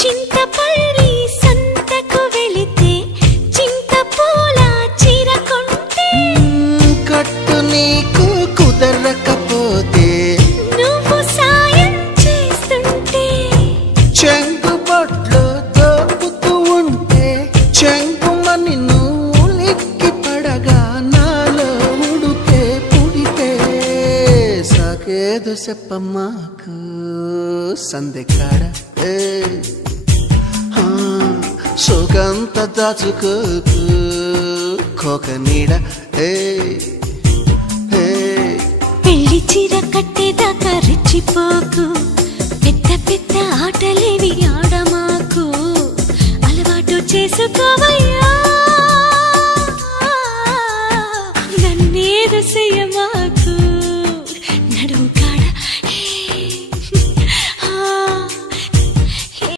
చింతపల్లి సంతకు వెళితే చింతపూల చీర కొంటే కట్టు నీకు కుదరకపోతే నువ్వు సాయం చేస్తుంటే చెంగు బొట్లో దోపుతూ ఉంటే చెంగుమని నువ్వు లిక్కి పడగా నాలో ఉడుకే పుడితే సాకేదో చెప్పమ్మాకు సందెకాడ సోకంత దాచుకోకు కోక నీడ పెళ్లి చీర కట్టేదాకా రెచ్చిపోకు పెద్ద పెద్ద ఆటలేవి